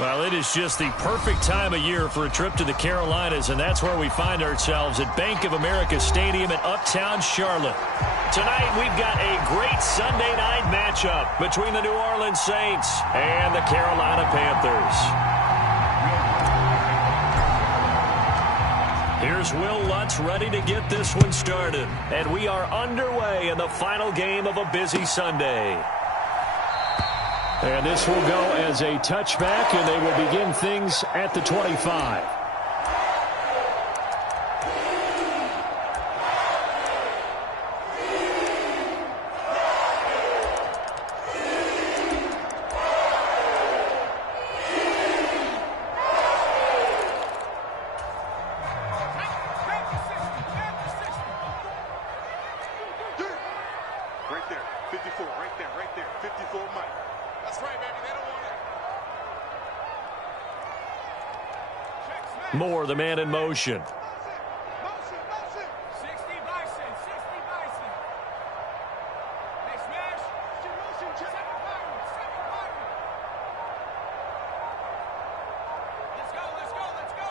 Well, it is just the perfect time of year for a trip to the Carolinas, and that's where we find ourselves at Bank of America Stadium in Uptown Charlotte. Tonight, we've got a great Sunday night matchup between the New Orleans Saints and the Carolina Panthers. Here's Will Lutz ready to get this one started, and we are underway in the final game of a busy Sunday. And this will go as a touchback, and they will begin things at the 25. Right there, 54, right there, 54 Mike. That's right, baby, they don't want it. Moore, the man in motion. Motion. 60 Bison. They smash. Motion, check. Second Byron. Let's go.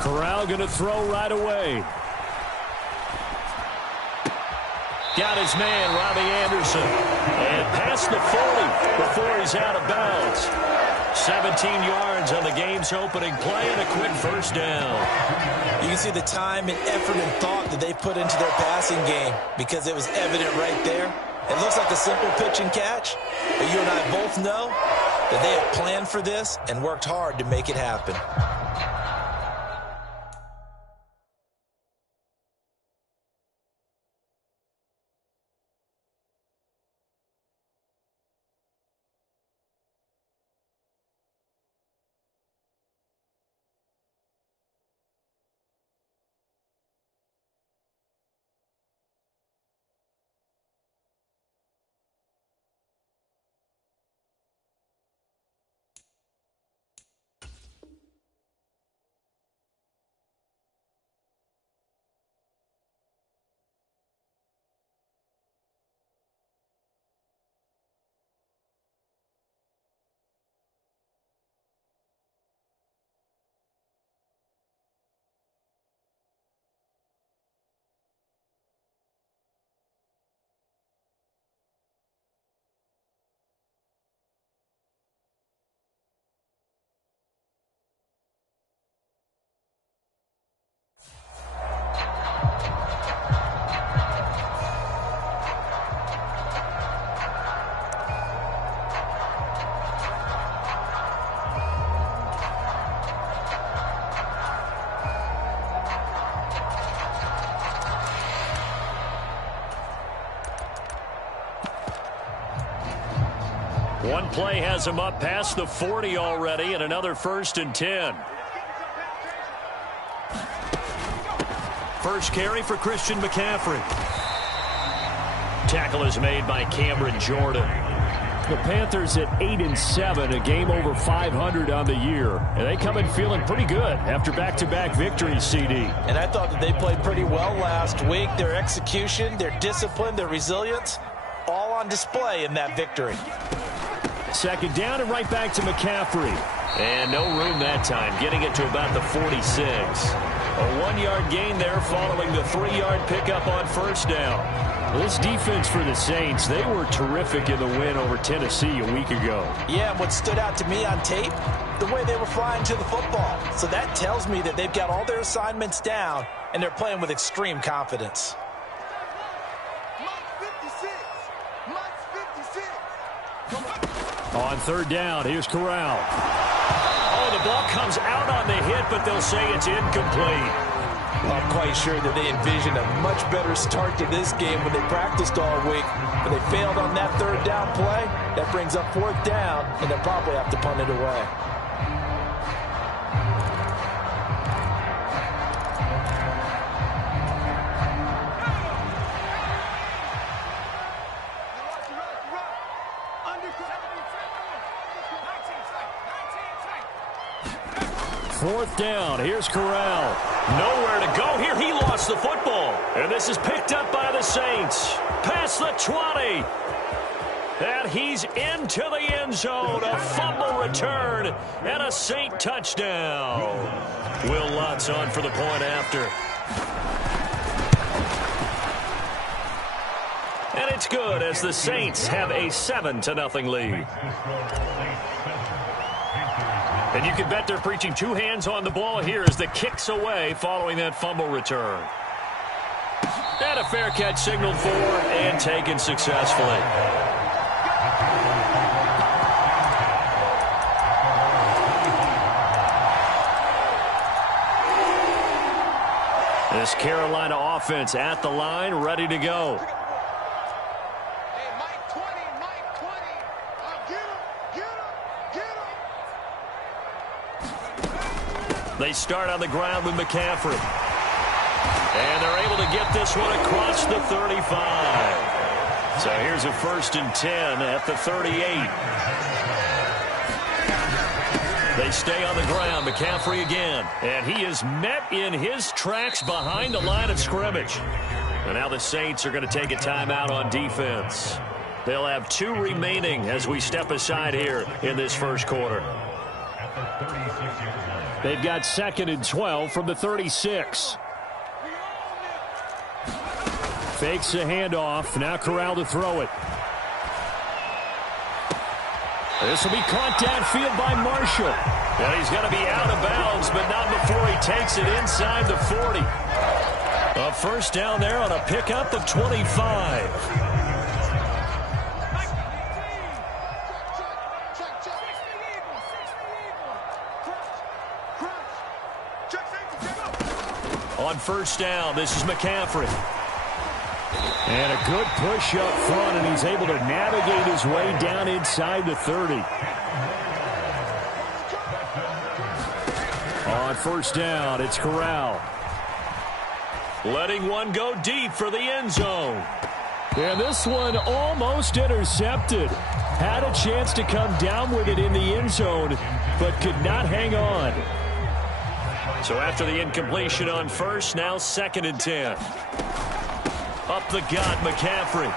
Corral going to throw right away. Got his man, Robbie Anderson. And past the 40 before he's out of bounds. 17 yards on the game's opening play and a quick first down. You can see the time and effort and thought that they put into their passing game because it was evident right there. It looks like a simple pitch and catch, but you and I both know that they have planned for this and worked hard to make it happen. One play has him up past the 40 already, and another 1st and 10. First carry for Christian McCaffrey. Tackle is made by Cameron Jordan. The Panthers at 8-7, a game over 500 on the year. And they come in feeling pretty good after back-to-back victories, CD. And I thought that they played pretty well last week. Their execution, their discipline, their resilience, all on display in that victory. Second down and right back to McCaffrey. And no room that time, getting it to about the 46. A 1-yard gain there following the 3-yard pickup on first down. This defense for the Saints, they were terrific in the win over Tennessee a week ago. Yeah, and what stood out to me on tape, the way they were flying to the football. So that tells me that they've got all their assignments down, and they're playing with extreme confidence. On third down, here's Corral. Oh, the ball comes out on the hit, but they'll say it's incomplete. Well, I'm quite sure that they envisioned a much better start to this game when they practiced all week. But they failed on that third down play. That brings up 4th down, and they'll probably have to punt it away. Fourth down. Here's Corral. Nowhere to go here. He lost the football. And this is picked up by the Saints. Past the 20. And he's into the end zone. A fumble return and a Saint touchdown. Will Lutz on for the point after. And it's good as the Saints have a 7-0 lead. And you can bet they're preaching two hands on the ball here as the kick's away following that fumble return. And a fair catch signaled for and taken successfully. This Carolina offense at the line, ready to go. They start on the ground with McCaffrey. And they're able to get this one across the 35. So here's a 1st and 10 at the 38. They stay on the ground. McCaffrey again. And he is met in his tracks behind the line of scrimmage. And now the Saints are going to take a timeout on defense. They'll have 2 remaining as we step aside here in this first quarter. They've got 2nd and 12 from the 36. Fakes the handoff. Now Corral to throw it. This will be caught downfield by Marshall. And he's going to be out of bounds, but not before he takes it inside the 40. A first down there on a pickup of 25. On first down, this is McCaffrey. And a good push up front, and he's able to navigate his way down inside the 30. On first down, it's Corral. Letting one go deep for the end zone. And this one almost intercepted. Had a chance to come down with it in the end zone, but could not hang on. So after the incompletion on first, now 2nd and 10. Up the gut, McCaffrey.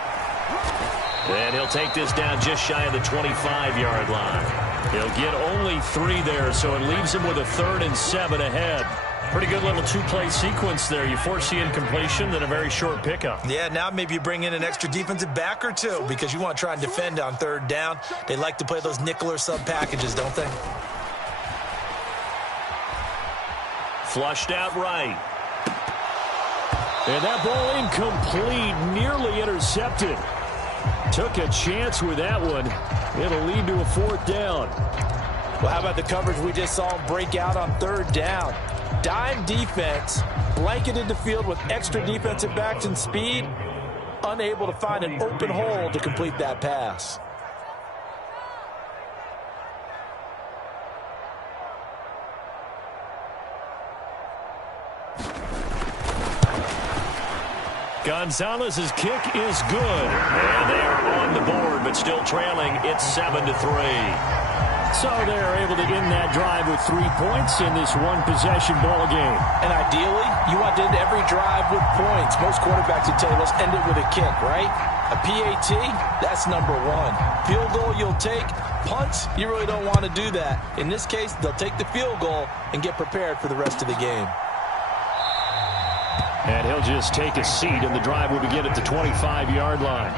And he'll take this down just shy of the 25-yard line. He'll get only 3 there, so it leaves him with a 3rd and 7 ahead. Pretty good little 2-play sequence there. You force the incompletion, then a very short pickup. Yeah, now maybe you bring in an extra defensive back or 2 because you want to try and defend on 3rd down. They like to play those nickel or sub packages, don't they? Flushed out right. And that ball incomplete, nearly intercepted. Took a chance with that one. It'll lead to a 4th down. Well, how about the coverage we just saw break out on 3rd down? Dime defense, blanketed the field with extra defensive backs and speed, unable to find an open hole to complete that pass. Gonzalez's kick is good. And they are on the board, but still trailing. It's 7-3. So they're able to end that drive with 3 points in this one-possession ball game. And ideally, you want to end every drive with points. Most quarterbacks would tell you, let's end it with a kick, right? A PAT, that's number 1. Field goal you'll take. Punts, you really don't want to do that. In this case, they'll take the field goal and get prepared for the rest of the game. And he'll just take a seat, and the drive will begin at the 25-yard line.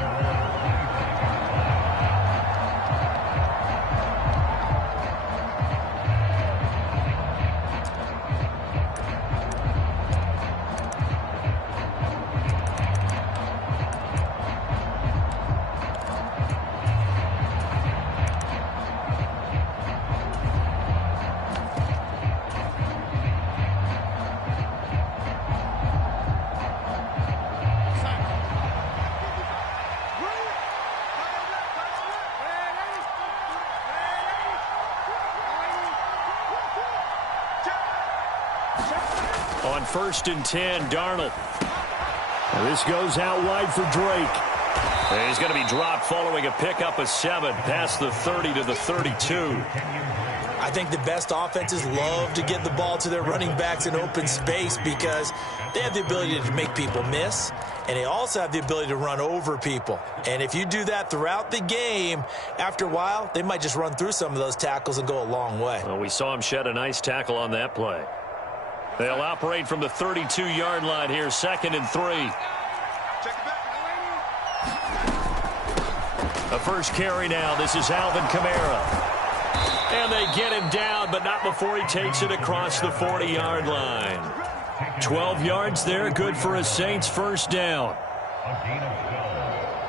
On 1st and 10, Darnold. This goes out wide for Drake. And he's going to be dropped following a pickup of 7 past the 30 to the 32. I think the best offenses love to get the ball to their running backs in open space because they have the ability to make people miss, and they also have the ability to run over people. And if you do that throughout the game, after a while, they might just run through some of those tackles and go a long way. Well, we saw him shed a nice tackle on that play. They'll operate from the 32-yard line here, 2nd and 3. The first carry now. This is Alvin Kamara. And they get him down, but not before he takes it across the 40-yard line. 12 yards there, good for a Saints first down.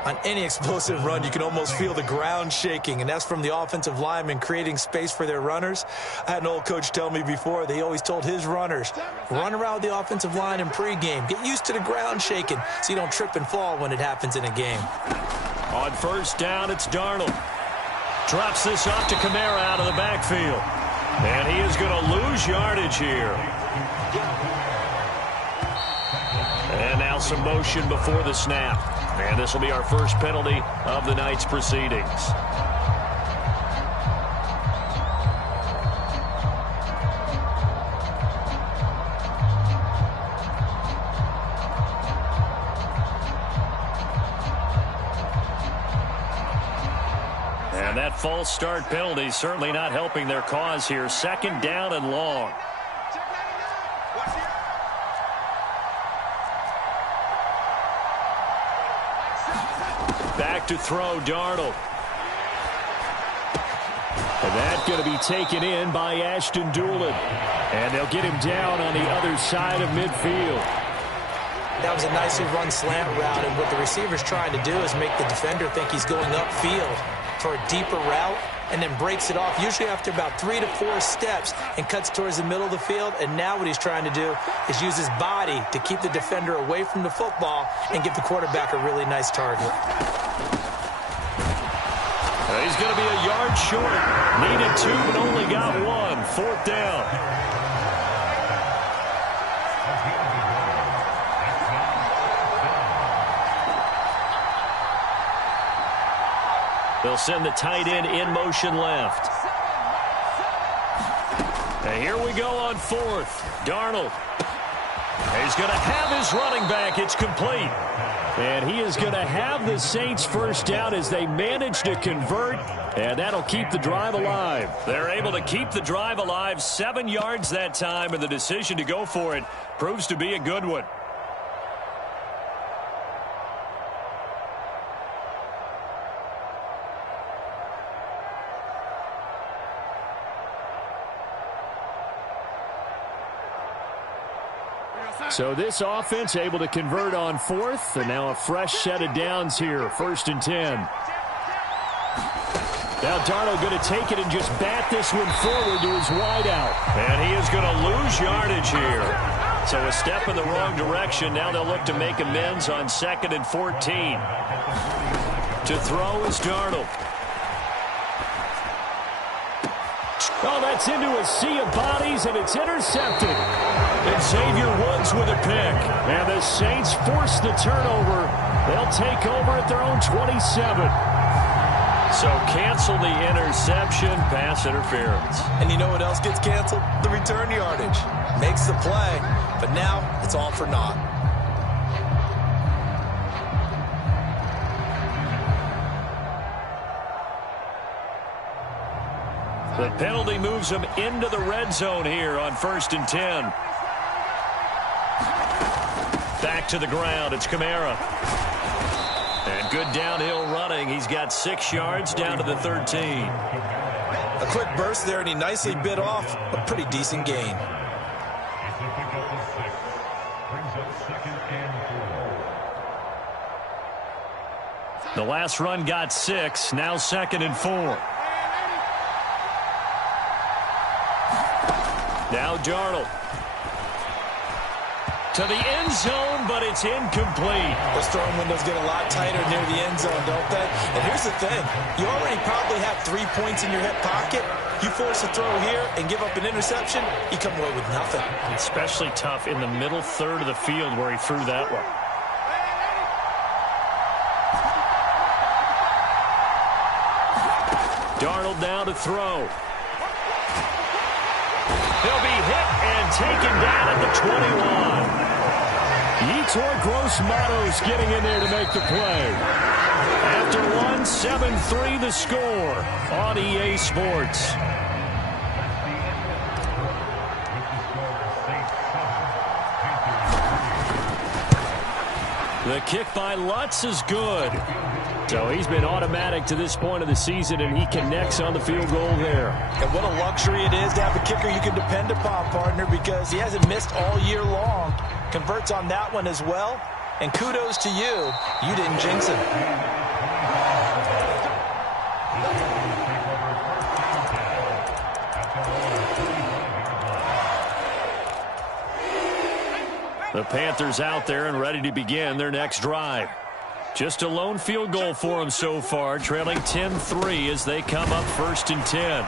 On any explosive run, you can almost feel the ground shaking, and that's from the offensive linemen creating space for their runners. I had an old coach tell me before, they always told his runners, run around the offensive line in pregame. Get used to the ground shaking so you don't trip and fall when it happens in a game. On first down, it's Darnold. Drops this off to Kamara out of the backfield. And he is going to lose yardage here. And now some motion before the snap. And this will be our first penalty of the night's proceedings. And that false start penalty certainly not helping their cause here. 2nd down and long. Back to throw, Darnold. And that's going to be taken in by Ashton Doolin. And they'll get him down on the other side of midfield. That was a nicely run slant route, and what the receiver's trying to do is make the defender think he's going upfield for a deeper route, and then breaks it off, usually after about 3 to 4 steps, and cuts towards the middle of the field. And now what he's trying to do is use his body to keep the defender away from the football and give the quarterback a really nice target. He's going to be a yard short. Needed 2, but only got 1. 4th down. They'll send the tight end in motion left. And here we go on 4th. Darnold. He's going to have his running back. It's complete. And he is going to have the Saints first down as they manage to convert. And that'll keep the drive alive. They're able to keep the drive alive. 7 yards that time, and the decision to go for it proves to be a good one. So this offense able to convert on 4th, and now a fresh set of downs here, 1st and 10. Now Darnold going to take it and just bat this one forward to his wideout. And he is going to lose yardage here. So a step in the wrong direction. Now they'll look to make amends on 2nd and 14. To throw is Darnold. Oh, that's into a sea of bodies, and it's intercepted. And Xavier Woods with a pick. And the Saints force the turnover. They'll take over at their own 27. So cancel the interception, pass interference. And you know what else gets canceled? The return yardage. Makes the play, but now it's all for naught. The penalty moves them into the red zone here on 1st and 10. Back to the ground. It's Kamara. And good downhill running. He's got 6 yards down to the 13. A quick burst there, and he nicely bit off a pretty decent gain. The last run got 6. Now 2nd and 4. Now Darnold. To the end zone, but it's incomplete. Those throwing windows get a lot tighter near the end zone, don't they? And here's the thing. You already probably have 3 points in your hip pocket. You force a throw here and give up an interception, you come away with nothing. Especially tough in the middle third of the field where he threw that one. Darnold now to throw. He'll be hit and taken down at the 21. Yetur Gross-Matos getting in there to make the play. After one, 7-3 the score on EA Sports. The kick by Lutz is good. So he's been automatic to this point of the season, and he connects on the field goal there. And what a luxury it is to have a kicker you can depend upon, partner, because he hasn't missed all year long. Converts on that one as well. And kudos to you. You didn't jinx him. The Panthers out there and ready to begin their next drive. Just a lone field goal for him so far, trailing 10-3 as they come up 1st and 10.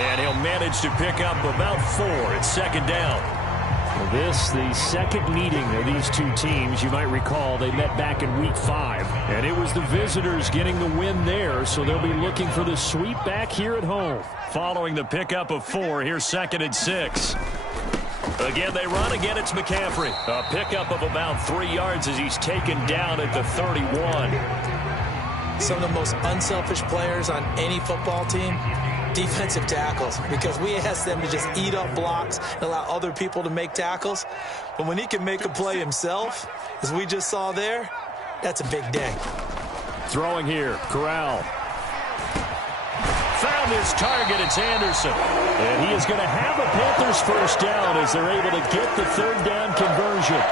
And he'll manage to pick up about 4 at 2nd down. Well, this, the second meeting of these two teams. You might recall they met back in Week 5. And it was the visitors getting the win there, so they'll be looking for the sweep back here at home. Following the pickup of 4, here's 2nd and 6. Again, they run. Again, it's McCaffrey. A pickup of about 3 yards as he's taken down at the 31. Some of the most unselfish players on any football team, defensive tackles, because we ask them to just eat up blocks and allow other people to make tackles. But when he can make a play himself, as we just saw there, that's a big day. Throwing here, Corral. Found his target, it's Anderson. And he is going to have a Panthers first down as they're able to get the 3rd down conversion.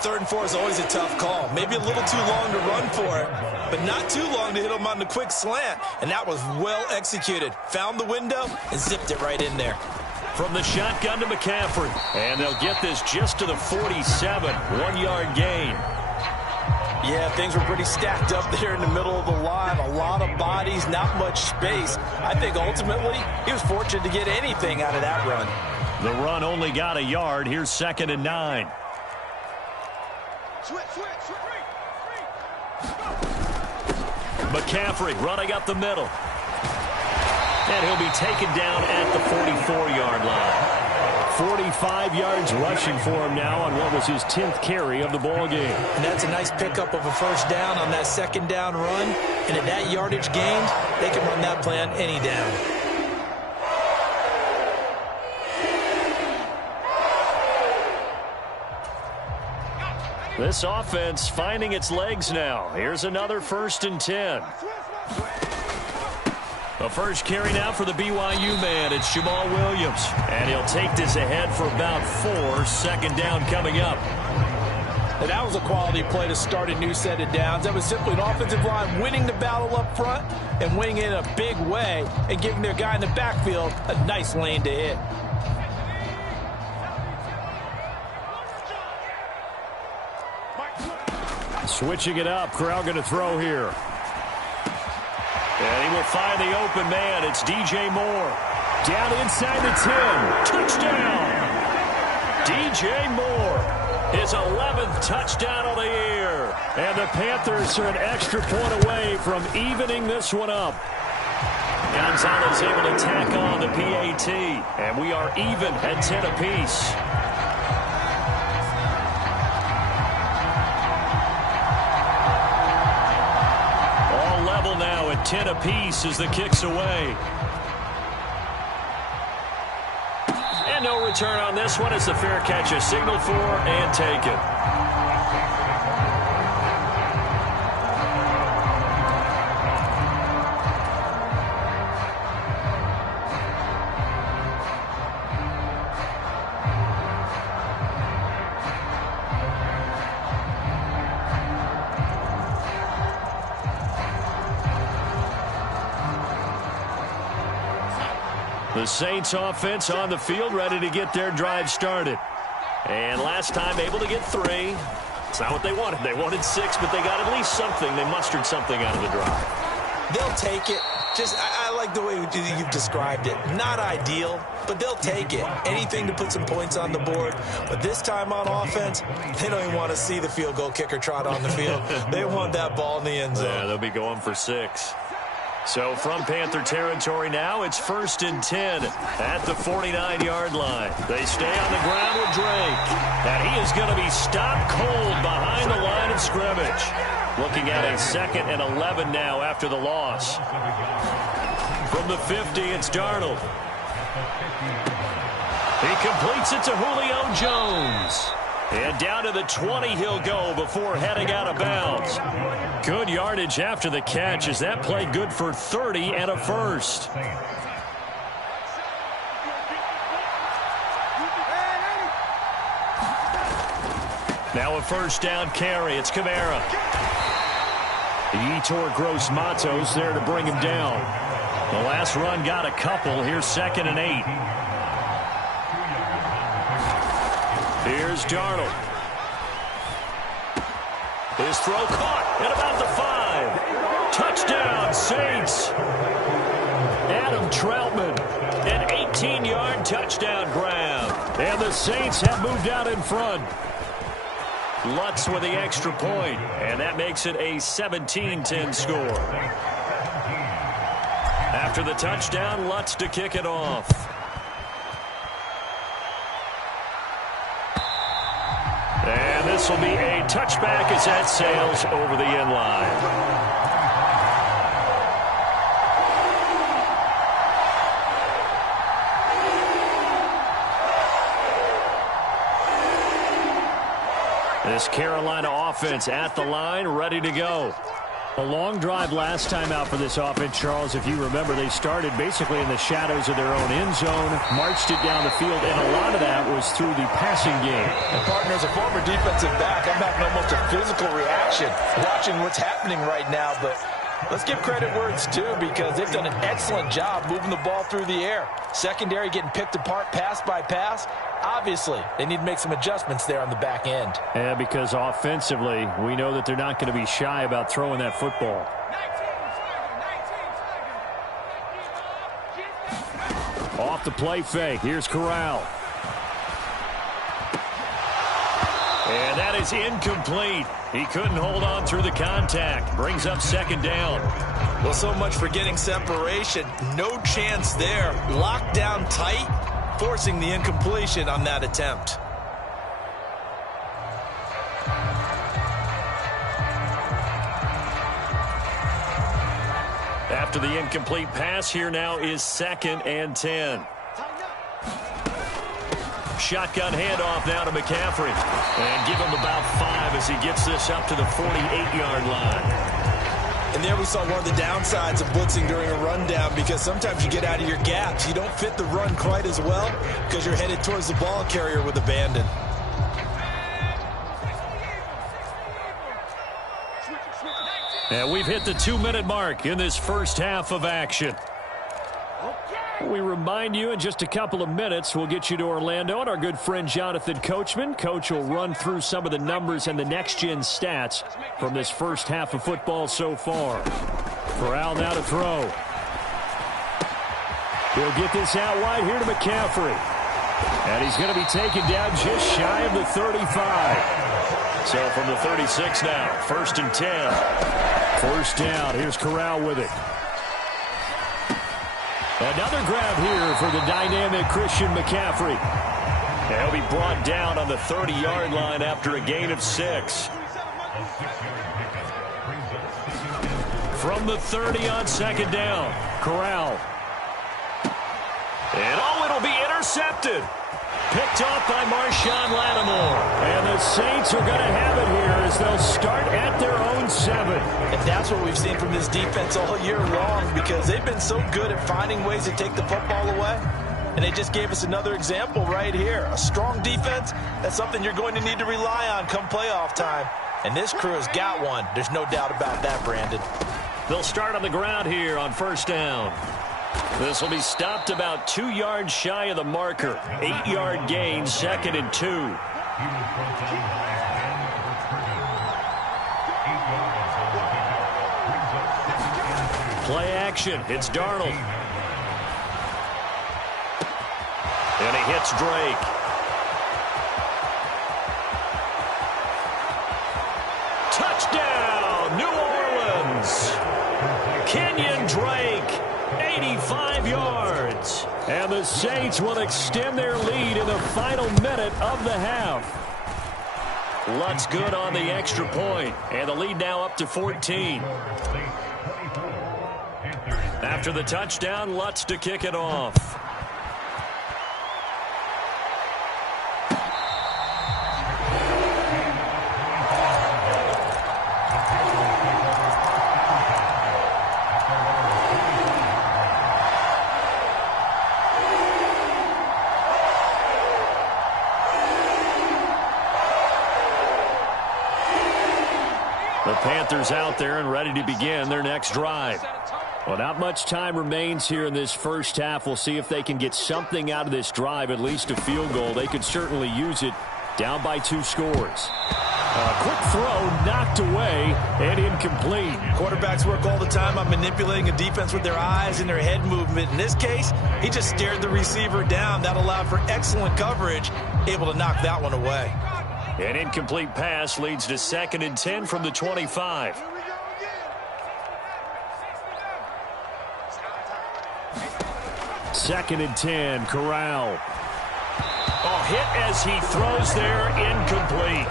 3rd and 4 is always a tough call. Maybe a little too long to run for it, but not too long to hit him on the quick slant. And that was well executed. Found the window and zipped it right in there. From the shotgun to McCaffrey. And they'll get this just to the 47. 1-yard gain. Yeah, things were pretty stacked up there in the middle of the line. A lot of bodies, not much space. I think ultimately he was fortunate to get anything out of that run. The run only got a yard. Here's 2nd and 9. McCaffrey running up the middle. And he'll be taken down at the 44-yard line. 45 yards rushing for him now on what was his 10th carry of the ball game. And that's a nice pickup of a first down on that 2nd down run. And at that yardage gained, they can run that play on any down. This offense finding its legs now. Here's another 1st and 10. The first carry now for the BYU man. It's Jamal Williams. And he'll take this ahead for about 4. 2nd down coming up. And that was a quality play to start a new set of downs. That was simply an offensive line winning the battle up front and winning it in a big way and giving their guy in the backfield a nice lane to hit. Switching it up. Corral going to throw here. And he will find the open man. It's DJ Moore. Down inside the 10. Touchdown. DJ Moore. His 11th touchdown of the year. And the Panthers are an extra point away from evening this one up. Gonzalez able to tack on the PAT. And we are even at 10 apiece. All level now at 10 apiece as the kick's away. And no return on this one as the fair catch is signaled for and taken. The Saints offense on the field, ready to get their drive started. And last time able to get 3. It's not what they wanted. They wanted 6, but they got at least something. They mustered something out of the drive. They'll take it. I like the way you've described it. Not ideal, but they'll take it. Anything to put some points on the board. But this time on offense, they don't even want to see the field goal kicker trot on the field. They want that ball in the end zone. Yeah, they'll be going for 6. So from Panther territory now, it's 1st and 10 at the 49-yard line. They stay on the ground with Drake. And he is going to be stopped cold behind the line of scrimmage. Looking at a 2nd and 11 now after the loss. From the 50, it's Darnold. He completes it to Julio Jones. And down to the 20 he'll go before heading out of bounds. Good yardage after the catch as that play good for 30 and a first. Now a first down carry. It's Kamara. Yetur Gross Matos there to bring him down. The last run got a couple. Here's 2nd and 8. Here's Darnold. His throw caught at about the 5. Touchdown, Saints. Adam Troutman, an 18-yard touchdown grab. And the Saints have moved out in front. Lutz with the extra point, and that makes it a 17-10 score. After the touchdown, Lutz to kick it off. And this will be a touchback as that sails over the end line. This Carolina offense at the line, ready to go. A long drive last time out for this offense, Charles. If you remember, they started basically in the shadows of their own end zone, marched it down the field, and a lot of that was through the passing game. And partner, as a former defensive back, I'm having almost a physical reaction watching what's happening right now. But let's give credit where it's due because they've done an excellent job moving the ball through the air. Secondary getting picked apart pass by pass. Obviously, they need to make some adjustments there on the back end. Yeah, because offensively, we know that they're not going to be shy about throwing that football. Off the play fake. Here's Corral. And that is incomplete. He couldn't hold on through the contact. Brings up 2nd down. Well, so much for getting separation. No chance there. Locked down tight, forcing the incompletion on that attempt. After the incomplete pass, here now is 2nd and 10. Shotgun handoff now to McCaffrey. And give him about 5 as he gets this up to the 48-yard line. And there we saw one of the downsides of blitzing during a rundown because sometimes you get out of your gaps. You don't fit the run quite as well because you're headed towards the ball carrier with abandon. And we've hit the 2-minute mark in this first half of action. We remind you in just a couple of minutes we'll get you to Orlando and our good friend Jonathan Coachman. Coach will run through some of the numbers and the next-gen stats from this first half of football so far. Corral now to throw. He'll get this out wide here to McCaffrey. And he's going to be taken down just shy of the 35. So from the 36 now, 1st and 10. First down. Here's Corral with it. Another grab here for the dynamic Christian McCaffrey. And he'll be brought down on the 30-yard line after a gain of 6. From the 30 on 2nd down, Corral. And it'll be intercepted. Picked off by Marshawn Lattimore. And the Saints are going to have it here as they'll start at their own 7. And that's what we've seen from this defense all year long because they've been so good at finding ways to take the football away. And they just gave us another example right here. A strong defense, that's something you're going to need to rely on come playoff time. And this crew has got one. There's no doubt about that, Brandon. They'll start on the ground here on 1st down. This will be stopped about 2 yards shy of the marker. 8-yard gain, 2nd and 2. Play action. It's Darnold. And he hits Drake. Touchdown, New Orleans. Kenyon Drake, 85 yards. And the Saints will extend their lead in the final minute of the half. Lutz good on the extra point, and the lead now up to 14. After the touchdown, Lutz to kick it off. The Panthers out there and ready to begin their next drive. Well, not much time remains here in this first half. We'll see if they can get something out of this drive, at least a field goal. They could certainly use it. Down by 2 scores. A quick throw knocked away and incomplete. Quarterbacks work all the time on manipulating a defense with their eyes and their head movement. In this case, he just stared the receiver down. That allowed for excellent coverage, able to knock that one away. An incomplete pass leads to 2nd and 10 from the 25. Second and 10, Corral. Oh, hit as he throws there, incomplete.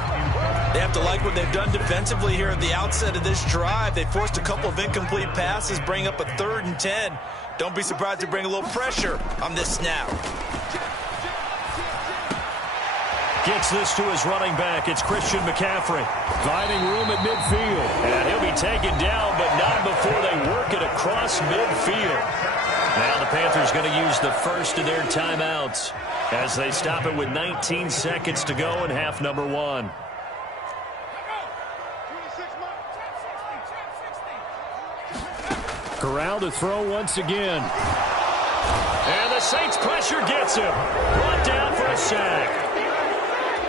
They have to like what they've done defensively here at the outset of this drive. They forced a couple of incomplete passes, bring up a 3rd and 10. Don't be surprised to bring a little pressure on this snap. Gets this to his running back. It's Christian McCaffrey. Finding room at midfield. And he'll be taken down, but not before they work it across midfield. Now the Panthers going to use the first of their timeouts as they stop it with 19 seconds to go in half number 1. Corral to throw once again. And the Saints pressure gets him. Brought down for a sack.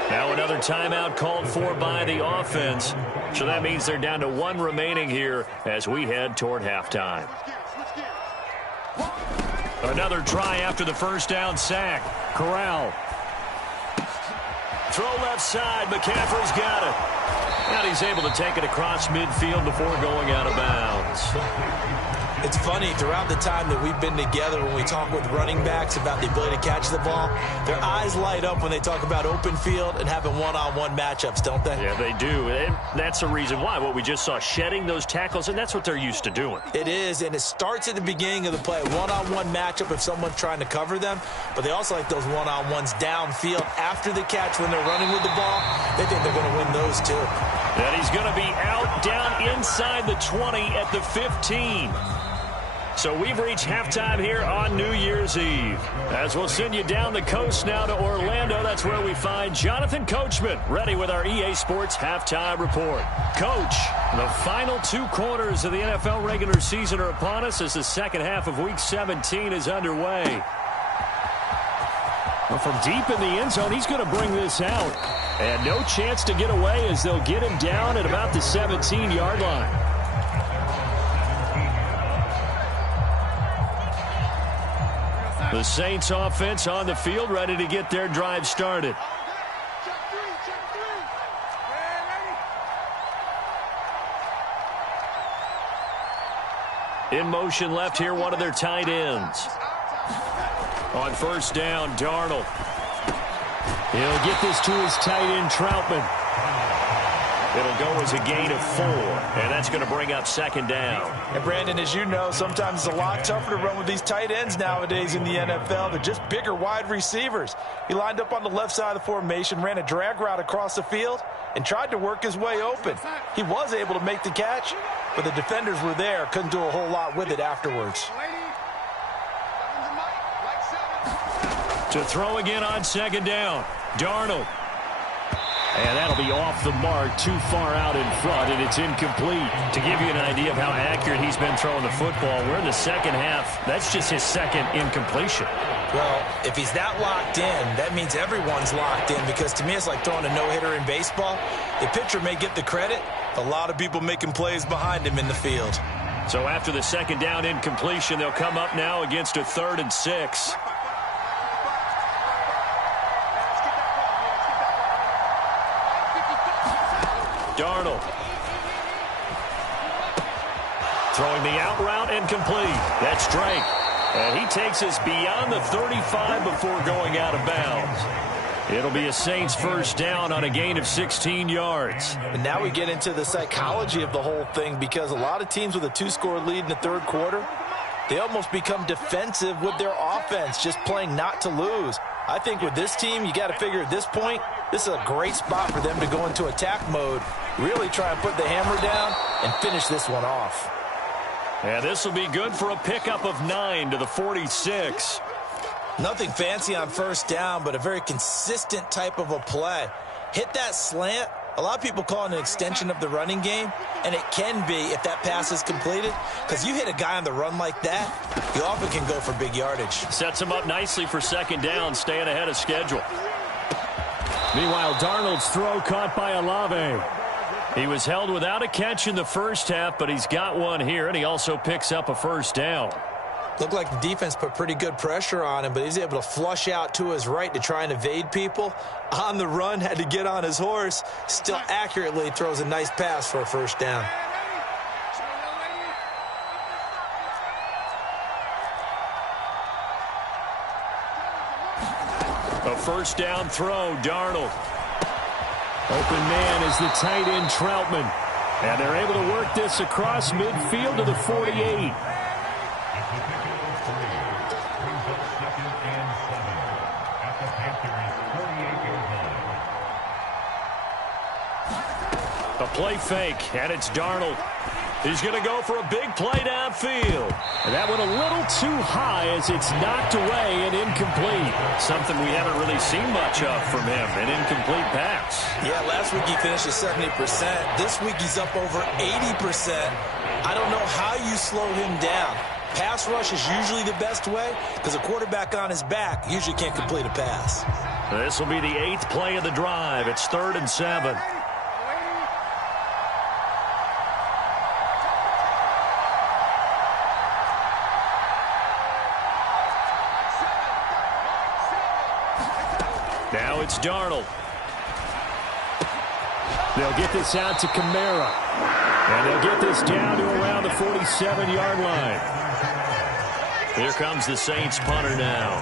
Now another timeout called for by the offense. So that means they're down to 1 remaining here as we head toward halftime. Another try after the first down sack. Corral. Throw left side. McCaffrey's got it. And he's able to take it across midfield before going out of bounds. It's funny, throughout the time that we've been together, when we talk with running backs about the ability to catch the ball, their eyes light up when they talk about open field and having one-on-one matchups, don't they? Yeah, they do. And that's the reason why. What we just saw, shedding those tackles, and that's what they're used to doing. It is, and it starts at the beginning of the play. One-on-one matchup if someone's trying to cover them, but they also like those one-on-ones downfield after the catch when they're running with the ball. They think they're going to win those too. And he's going to be out down inside the 20 at the 15. So we've reached halftime here on New Year's Eve. As we'll send you down the coast now to Orlando, that's where we find Jonathan Coachman, ready with our EA Sports Halftime Report. Coach, the final 2 quarters of the NFL regular season are upon us as the second half of Week 17 is underway. Well, from deep in the end zone, he's going to bring this out. And no chance to get away as they'll get him down at about the 17-yard line. The Saints offense on the field, ready to get their drive started. In motion left here, one of their tight ends. On first down, Darnold. He'll get this to his tight end, Troutman. It'll go as a gain of 4, and that's going to bring up 2nd down. And Brandon, as you know, sometimes it's a lot tougher to run with these tight ends nowadays in the NFL. They're just bigger wide receivers. He lined up on the left side of the formation, ran a drag route across the field, and tried to work his way open. He was able to make the catch, but the defenders were there, couldn't do a whole lot with it afterwards. To throw again on 2nd down, Darnold. And that'll be off the mark, too far out in front, and it's incomplete. To give you an idea of how accurate he's been throwing the football, we're in the second half. That's just his 2nd incompletion. Well, if he's that locked in, that means everyone's locked in, because to me it's like throwing a no-hitter in baseball. The pitcher may get the credit, a lot of people making plays behind him in the field. So after the 2nd down incompletion, they'll come up now against a 3rd and 6. Darnold. Throwing the out route and complete. That's Drake. And he takes us beyond the 35 before going out of bounds. It'll be a Saints first down on a gain of 16 yards. And now we get into the psychology of the whole thing, because a lot of teams with a 2-score lead in the third quarter, they almost become defensive with their offense, just playing not to lose. I think with this team, you got to figure at this point, this is a great spot for them to go into attack mode, really try and put the hammer down and finish this one off. And this will be good for a pickup of 9 to the 46. Nothing fancy on first down, but a very consistent type of a play. Hit that slant. A lot of people call it an extension of the running game, and it can be if that pass is completed, because you hit a guy on the run like that, you often can go for big yardage. Sets him up nicely for second down, staying ahead of schedule. Meanwhile, Darnold's throw caught by Olave. He was held without a catch in the first half, but he's got one here, and he also picks up a first down. Looked like the defense put pretty good pressure on him, but he's able to flush out to his right to try and evade people. On the run, had to get on his horse. Still accurately throws a nice pass for a first down. A first down throw, Darnold. Open man is the tight end Troutman. And they're able to work this across midfield to the 48. A play fake, and it's Darnold. He's going to go for a big play downfield. And that went a little too high as it's knocked away and incomplete. Something we haven't really seen much of from him, an incomplete pass. Yeah, last week he finished at 70%. This week he's up over 80%. I don't know how you slow him down. Pass rush is usually the best way, because a quarterback on his back usually can't complete a pass. This will be the 8th play of the drive. It's 3rd and 7. Now it's Darnold. They'll get this out to Kamara. And they'll get this down to around the 47-yard line. Here comes the Saints punter now,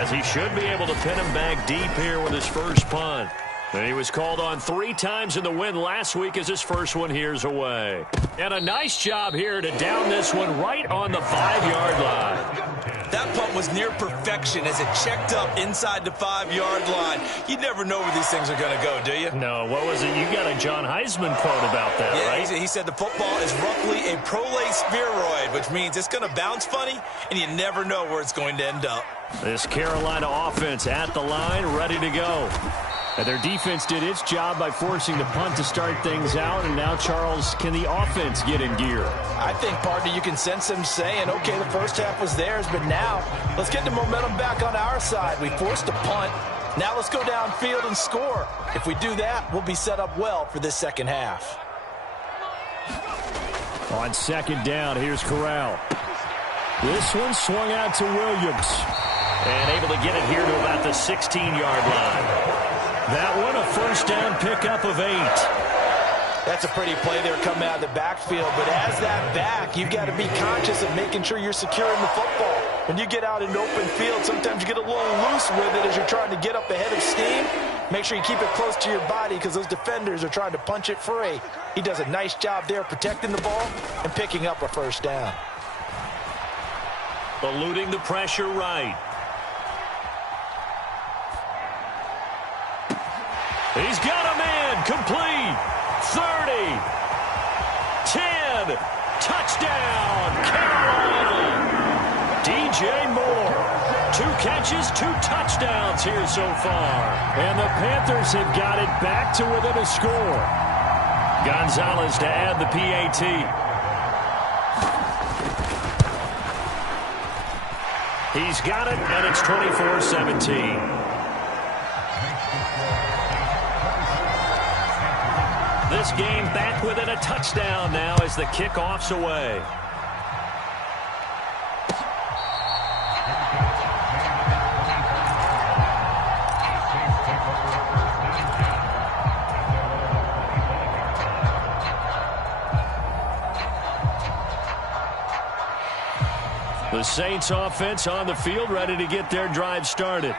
as he should be able to pin him back deep here with his first punt. And he was called on 3 times in the win last week as his first one here's away. And a nice job here to down this one right on the 5-yard line. That punt was near perfection as it checked up inside the 5-yard line. You never know where these things are going to go, do you? No, what was it? You got a John Heisman quote about that, yeah, right? He said the football is roughly a prolate spheroid, which means it's going to bounce funny, and you never know where it's going to end up. This Carolina offense at the line, ready to go. And their defense did its job by forcing the punt to start things out. And now, Charles, can the offense get in gear? I think, partner, you can sense them saying, okay, the first half was theirs, but now let's get the momentum back on our side. We forced a punt. Now let's go downfield and score. If we do that, we'll be set up well for this second half. On second down, here's Corral. This one swung out to Williams. And able to get it here to about the 16-yard line. That one, a first down pickup of 8. That's a pretty play there coming out of the backfield. But as that back, you've got to be conscious of making sure you're securing the football. When you get out in open field, sometimes you get a little loose with it as you're trying to get up ahead of steam. Make sure you keep it close to your body because those defenders are trying to punch it free. He does a nice job there protecting the ball and picking up a first down. Eluding the pressure right. He's got a man, complete, 30, 10, touchdown, Carolina. DJ Moore, 2 catches, 2 touchdowns here so far. And the Panthers have got it back to within a score. Gonzalez to add the PAT. He's got it, and it's 24-17. This game back within a touchdown now as the kickoff's away. The Saints offense on the field, ready to get their drive started.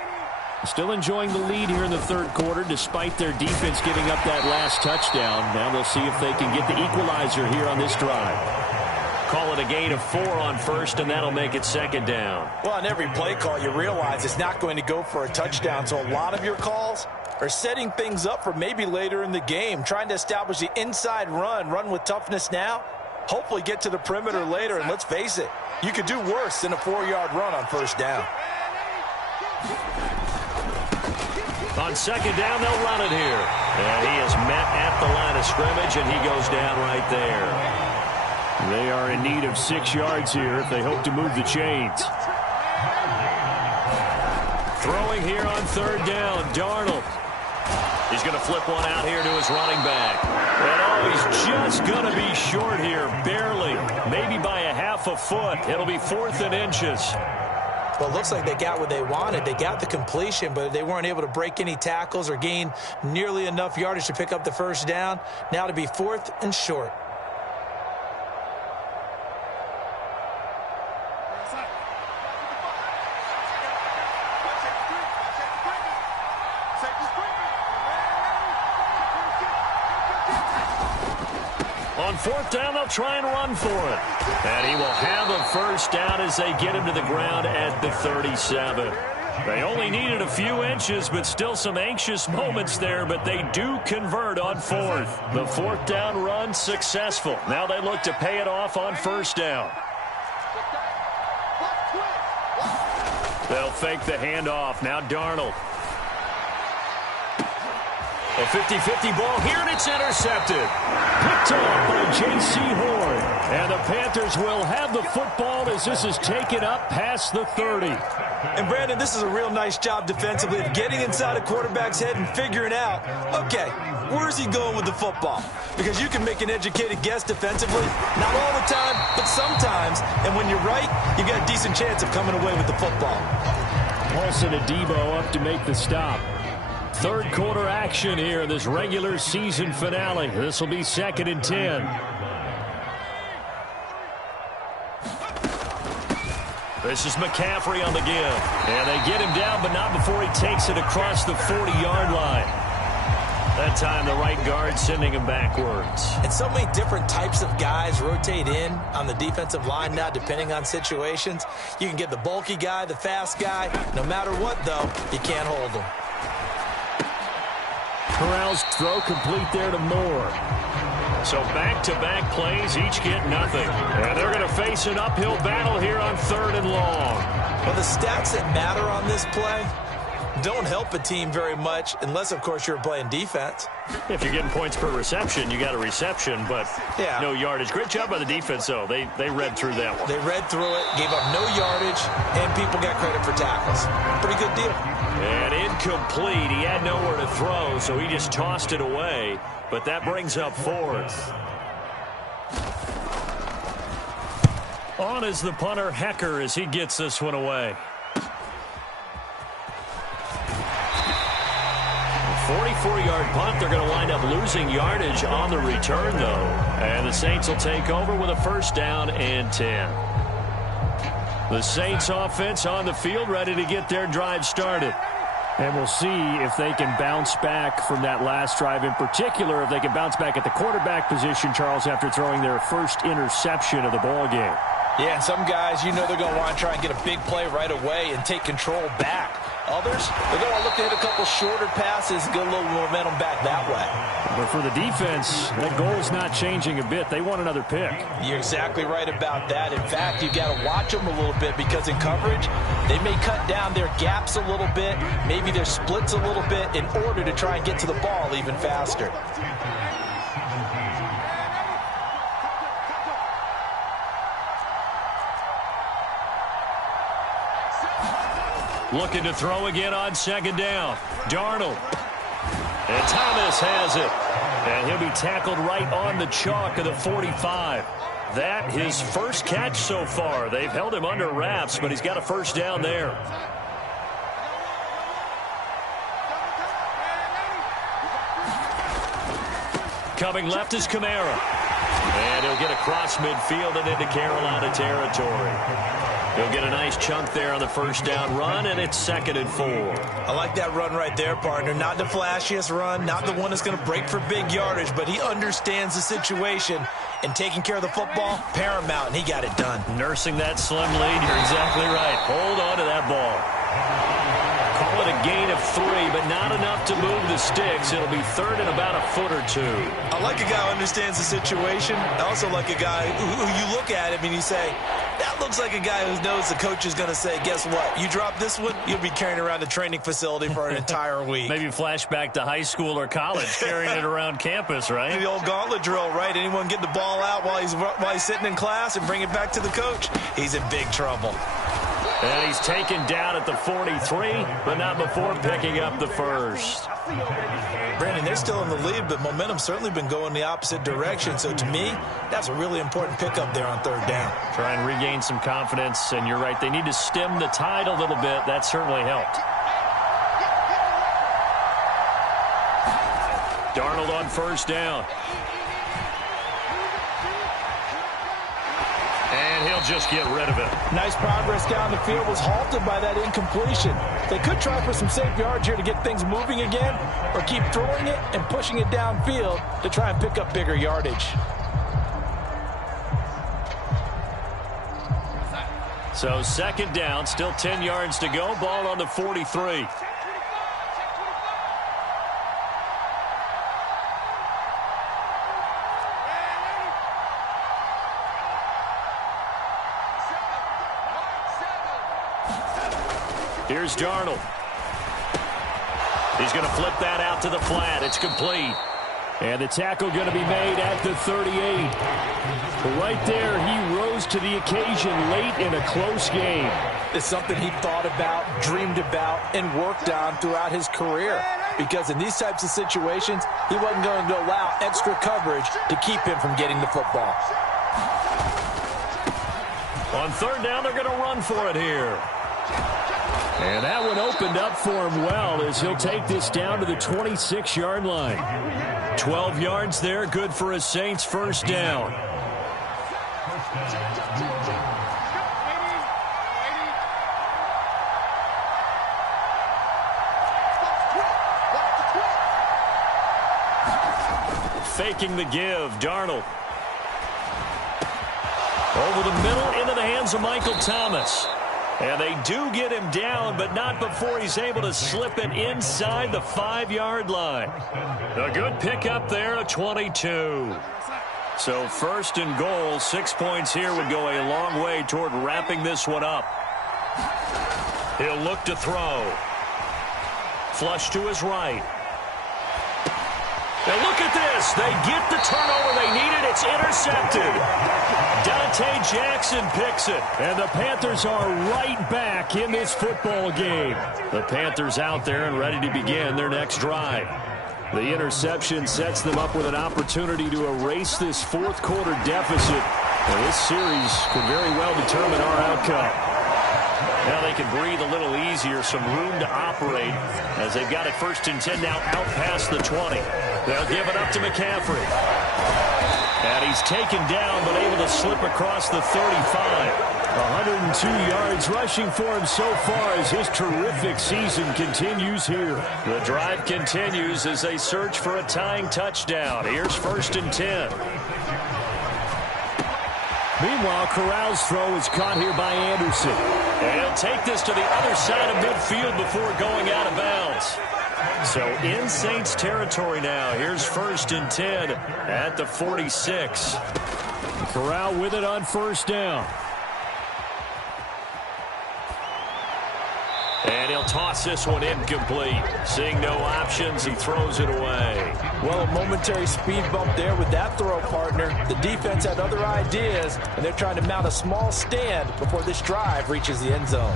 Still enjoying the lead here in the third quarter, despite their defense giving up that last touchdown. Now we'll see if they can get the equalizer here on this drive. Call it a gain of 4 on first, and that'll make it second down. Well, on every play call, you realize it's not going to go for a touchdown, so a lot of your calls are setting things up for maybe later in the game, trying to establish the inside run with toughness now, hopefully get to the perimeter later, and let's face it, you could do worse than a 4-yard run on first down. On second down, they'll run it here. And he is met at the line of scrimmage, and he goes down right there. They are in need of 6 yards here if they hope to move the chains. Throwing here on third down, Darnold. He's going to flip one out here to his running back. And he's just going to be short here, barely. Maybe by a half a foot. It'll be 4th and inches. Well, it looks like they got what they wanted. They got the completion, but they weren't able to break any tackles or gain nearly enough yardage to pick up the first down. Now to be 4th and short. On 4th down, they'll try and run for it. And he will have a first down as they get him to the ground at the 37. They only needed a few inches, but still some anxious moments there, but they do convert on 4th. The 4th down run successful. Now they look to pay it off on first down. They'll fake the handoff. Now Darnold. A 50-50 ball here, and it's intercepted. Picked off by J.C. Horn. And the Panthers will have the football as this is taken up past the 30. And, Brandon, this is a real nice job defensively of getting inside a quarterback's head and figuring out, okay, where's he going with the football? Because you can make an educated guess defensively, not all the time, but sometimes. And when you're right, you've got a decent chance of coming away with the football. Paulson Adebo up to make the stop. Third quarter action here in this regular season finale. This will be 2nd and 10. This is McCaffrey on the give. And they get him down, but not before he takes it across the 40-yard line. That time the right guard sending him backwards. And so many different types of guys rotate in on the defensive line now, depending on situations. You can get the bulky guy, the fast guy. No matter what, though, you can't hold him. Corral's throw complete there to Moore. So back-to-back plays, each get nothing. And they're going to face an uphill battle here on 3rd and long. Well, the stats that matter on this play don't help a team very much unless, of course, you're playing defense. If you're getting points per reception, you got a reception, but no yardage. Great job by the defense, though. They read through that one. They read through it, gave up no yardage, and people got credit for tackles. Pretty good deal. And incomplete. He had nowhere to throw, so he just tossed it away. But that brings up 4th. On is the punter, Hecker, as he gets this one away. 44-yard punt. They're going to wind up losing yardage on the return, though. And the Saints will take over with a first down and 10. The Saints offense on the field, ready to get their drive started. And we'll see if they can bounce back from that last drive. In particular, if they can bounce back at the quarterback position, Charles, after throwing their first interception of the ball game. Yeah, and some guys, you know they're going to want to try and get a big play right away and take control back. Others, they're going to look to hit a couple shorter passes and get a little momentum back that way. But for the defense, that goal is not changing a bit. They want another pick. You're exactly right about that. In fact, you've got to watch them a little bit because in coverage, they may cut down their gaps a little bit, maybe their splits a little bit in order to try and get to the ball even faster. Looking to throw again on 2nd down. Darnold. And Thomas has it. And he'll be tackled right on the chalk of the 45. That his first catch so far. They've held him under wraps, but he's got a first down there. Coming left is Kamara. And he'll get across midfield and into Carolina territory. He'll get a nice chunk there on the first down run, and it's 2nd and 4. I like that run right there, partner. Not the flashiest run, not the one that's going to break for big yardage, but he understands the situation, and taking care of the football, paramount, and he got it done. Nursing that slim lead, you're exactly right. Hold on to that ball. Call it a gain of 3, but not enough to move the sticks. It'll be 3rd and about a foot or 2. I like a guy who understands the situation. I also like a guy who you look at him and you say, that looks like a guy who knows the coach is going to say, guess what? You drop this one, you'll be carrying around the training facility for an entire week. Maybe flashback to high school or college, carrying it around campus, right? The old gauntlet drill, right? Anyone get the ball out while he's sitting in class and bring it back to the coach? He's in big trouble. And he's taken down at the 43, but not before picking up the first. Brandon, they're still in the lead, but momentum's certainly been going the opposite direction. So to me, that's a really important pickup there on 3rd down. Try and regain some confidence, and you're right. They need to stem the tide a little bit. That certainly helped. Darnold on first down. And he'll just get rid of it. Nice progress down the field, was halted by that incompletion. They could try for some safe yards here to get things moving again, or keep throwing it and pushing it downfield to try and pick up bigger yardage. So 2nd down, still 10 yards to go. Ball on the 43. Here's Darnold. He's going to flip that out to the flat. It's complete. And the tackle going to be made at the 38. But right there, he rose to the occasion late in a close game. It's something he thought about, dreamed about, and worked on throughout his career. Because in these types of situations, he wasn't going to allow extra coverage to keep him from getting the football. On 3rd down, they're going to run for it here. And that one opened up for him well as he'll take this down to the 26-yard line. 12 yards there, good for a Saints first down. Faking the give, Darnold. Over the middle, into the hands of Michael Thomas. And they do get him down, but not before he's able to slip it inside the 5-yard line. A good pickup there, a 22. So 1st and goal, 6 points here would go a long way toward wrapping this one up. He'll look to throw. Flush to his right. And look at this. They get the turnover they needed. It's intercepted. Dante Jackson picks it. And the Panthers are right back in this football game. The Panthers out there and ready to begin their next drive. The interception sets them up with an opportunity to erase this 4th quarter deficit. And this series could very well determine our outcome. Now they can breathe a little easier, some room to operate as they've got it 1st and 10 now out past the 20. They'll give it up to McCaffrey. And he's taken down but able to slip across the 35. 102 yards rushing for him so far as his terrific season continues here. The drive continues as they search for a tying touchdown. Here's 1st and 10. Meanwhile, Corral's throw is caught here by Anderson. And he'll take this to the other side of midfield before going out of bounds. So in Saints territory now. Here's 1st and 10 at the 46. Corral with it on 1st down. And he'll toss this one incomplete. Seeing no options, he throws it away. Well, a momentary speed bump there with that throw, partner. The defense had other ideas, and they're trying to mount a small stand before this drive reaches the end zone.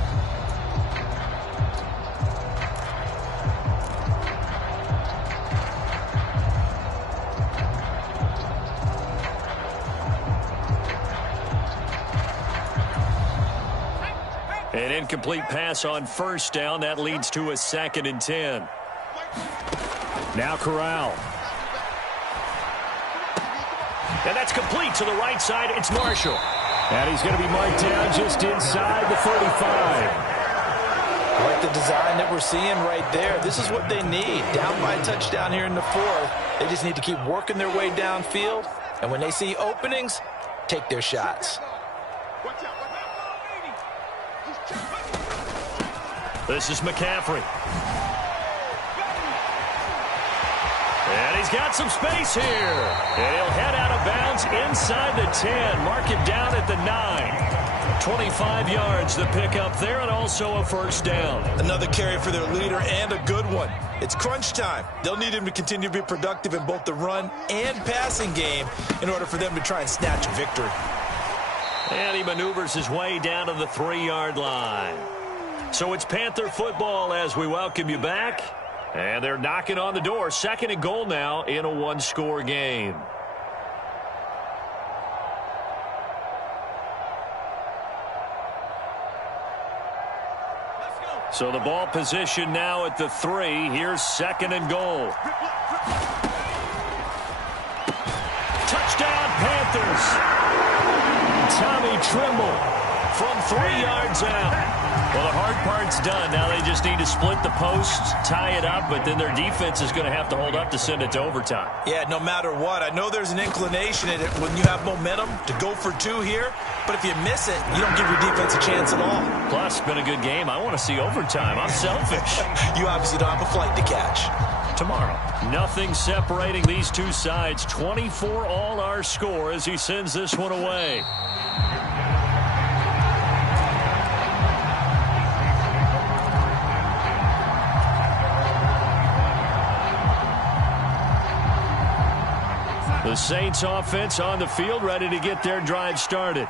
An incomplete pass on 1st down. That leads to a 2nd and 10. Now Corral. And that's complete to the right side. It's Marshall. And he's going to be marked down just inside the 35. Like the design that we're seeing right there. This is what they need. Down by a touchdown here in the fourth. They just need to keep working their way downfield. And when they see openings, take their shots. This is McCaffrey. And he's got some space here. And he'll head out of bounds inside the 10. Mark him down at the 9. 25 yards the pickup there, and also a first down. Another carry for their leader, and a good one. It's crunch time. They'll need him to continue to be productive in both the run and passing game in order for them to try and snatch a victory. And he maneuvers his way down to the 3-yard line. So it's Panther football as we welcome you back. And they're knocking on the door. 2nd and goal now in a one-score game. So the ball position now at the 3. Here's 2nd and goal. Touchdown, Panthers. Tommy Trimble from 3 yards out. Well, the hard part's done. Now they just need to split the posts, tie it up, but then their defense is going to have to hold up to send it to overtime. Yeah, no matter what. I know there's an inclination in it when you have momentum to go for 2 here, but if you miss it, you don't give your defense a chance at all. Plus, it's been a good game. I want to see overtime. I'm selfish. You obviously don't have a flight to catch. Tomorrow. Nothing separating these two sides. 24 all our score as he sends this one away. The Saints offense on the field, ready to get their drive started.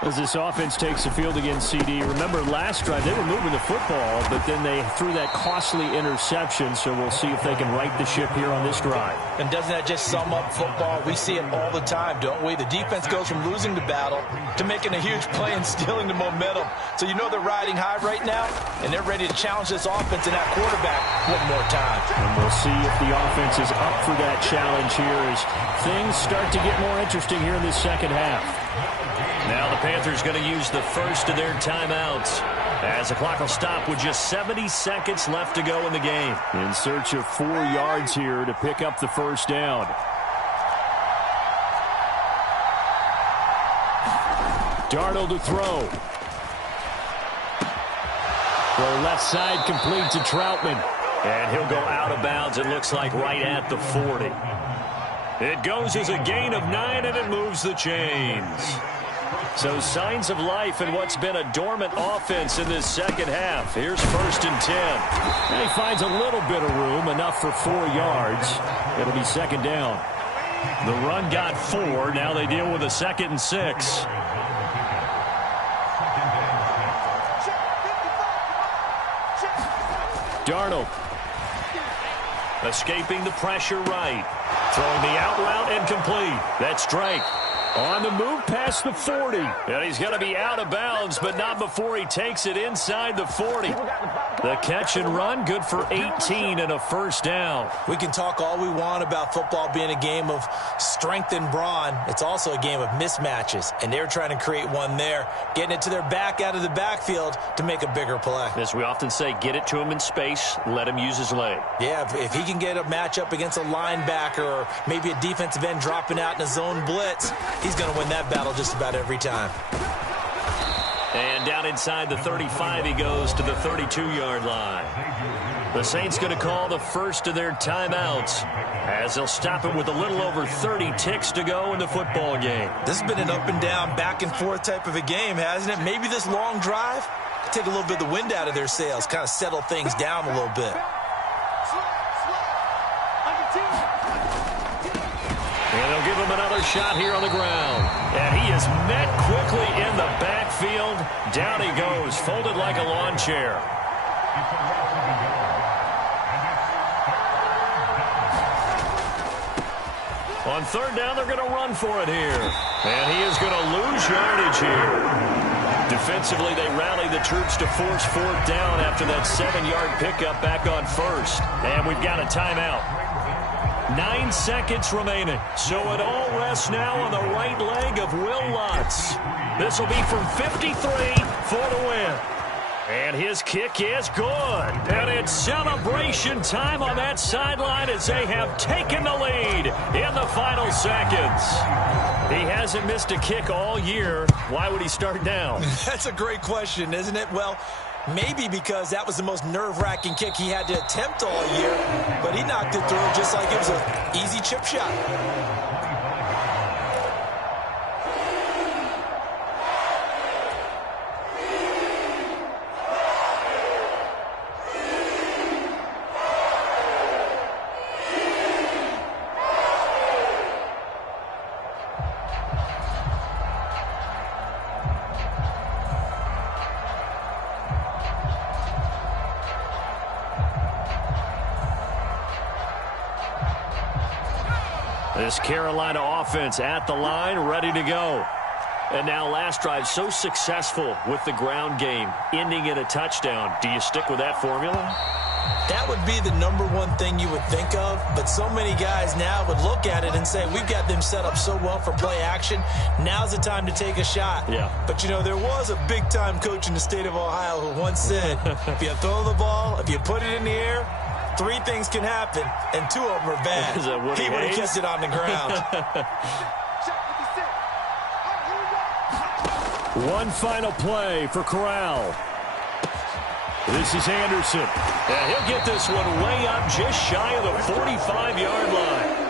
As this offense takes the field against CD, remember last drive they were moving the football, but then they threw that costly interception, so we'll see if they can right the ship here on this drive. And doesn't that just sum up football? We see it all the time, don't we? The defense goes from losing the battle to making a huge play and stealing the momentum. So you know they're riding high right now, and they're ready to challenge this offense and that quarterback one more time. And we'll see if the offense is up for that challenge here as things start to get more interesting here in this second half. Now the Panthers going to use the first of their timeouts as the clock will stop with just 70 seconds left to go in the game. In search of 4 yards here to pick up the first down. Darnold to throw. Throw left side complete to Troutman. And he'll go out of bounds, it looks like, right at the 40. It goes as a gain of 9, and it moves the chains. So signs of life in what's been a dormant offense in this second half. Here's 1st and 10. And he finds a little bit of room, enough for 4 yards. It'll be 2nd down. The run got 4. Now they deal with a 2nd and 6. Darnold. Escaping the pressure right. Throwing the out route and complete. That's Drake. On the move past the 40. And he's going to be out of bounds, but not before he takes it inside the 40. The catch and run, good for 18 and a first down. We can talk all we want about football being a game of strength and brawn. It's also a game of mismatches, and they're trying to create one there, getting it to their back out of the backfield to make a bigger play. As we often say, get it to him in space, let him use his leg. Yeah, if he can get a matchup against a linebacker or maybe a defensive end dropping out in a zone blitz, he's going to win that battle just about every time. And down inside the 35, he goes to the 32-yard line. The Saints going to call the first of their timeouts as they'll stop it with a little over 30 ticks to go in the football game. This has been an up and down, back and forth type of a game, hasn't it? Maybe this long drive could take a little bit of the wind out of their sails, kind of settle things down a little bit. And they'll give him another shot here on the ground. And he is met quickly in the backfield. Down he goes, folded like a lawn chair. On 3rd down, they're going to run for it here. And he is going to lose yardage here. Defensively, they rally the troops to force 4th down after that 7-yard pickup back on 1st. And we've got a timeout. 9 seconds remaining. So it all rests now on the right leg of Will Lutz. This will be from 53 for the win. And his kick is good. And it's celebration time on that sideline as they have taken the lead in the final seconds. He hasn't missed a kick all year. Why would he start now? That's a great question, isn't it? Well, maybe because that was the most nerve-wracking kick he had to attempt all year, but he knocked it through just like it was an easy chip shot. This Carolina offense at the line, ready to go. And now last drive so successful with the ground game, ending in a touchdown. Do you stick with that formula? That would be the number one thing you would think of, but so many guys now would look at it and say, we've got them set up so well for play action. Now's the time to take a shot. Yeah. But, you know, there was a big-time coach in the state of Ohio who once said, if you throw the ball, if you put it in the air, 3 things can happen, and 2 of them are bad. Is that Woody he would have Hayes? kept it on the ground. One final play for Corral. This is Anderson. And he'll get this one way up just shy of the 45-yard line.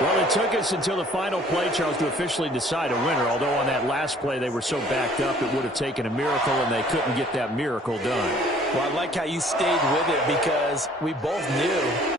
Well, it took us until the final play, Charles, to officially decide a winner, although on that last play they were so backed up it would have taken a miracle, and they couldn't get that miracle done. Well, I like how you stayed with it because we both knew